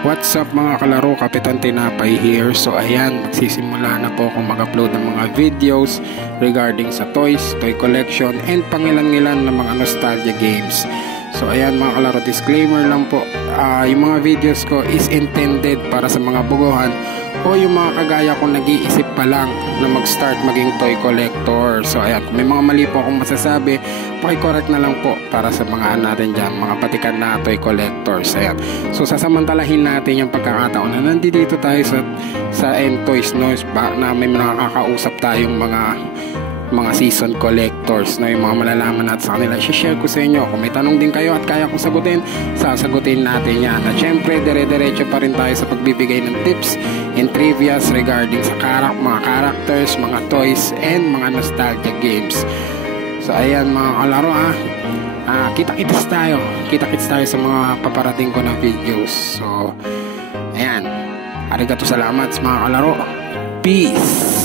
What's up mga kalaro, Kapitan Tinapay here. So ayan, magsisimula na po akong mag-upload ng mga videos regarding sa toys, toy collection, and pangilan-ngilan ng mga nostalgia games. So ayan mga kalaro, disclaimer lang po, yung mga videos ko is intended para sa mga buguhan o yung mga kagaya kong nag-iisip pa lang na mag-start maging toy collector. So ayan, kung may mga mali po akong masasabi, pakicorrect na lang po para sa mga natin dyan, mga patikan na toy collectors. Ayan, so sasamantalahin natin yung pagkakataon na nandito tayo sa End Toys, no? Na may nakakausap tayong mga season collectors, na yung mga malalaman natin sa kanila, i-share ko sa inyo. Kung may tanong din kayo at kaya kong sagutin, sasagutin natin yan. At syempre, dire-diretso pa rin tayo sa pagbibigay ng tips and trivias regarding sa mga characters, mga toys, and mga nostalgia games. So ayan mga kalaro, kita-kits tayo sa mga paparating ko na videos. So ayan, arigato salamat mga kalaro, peace.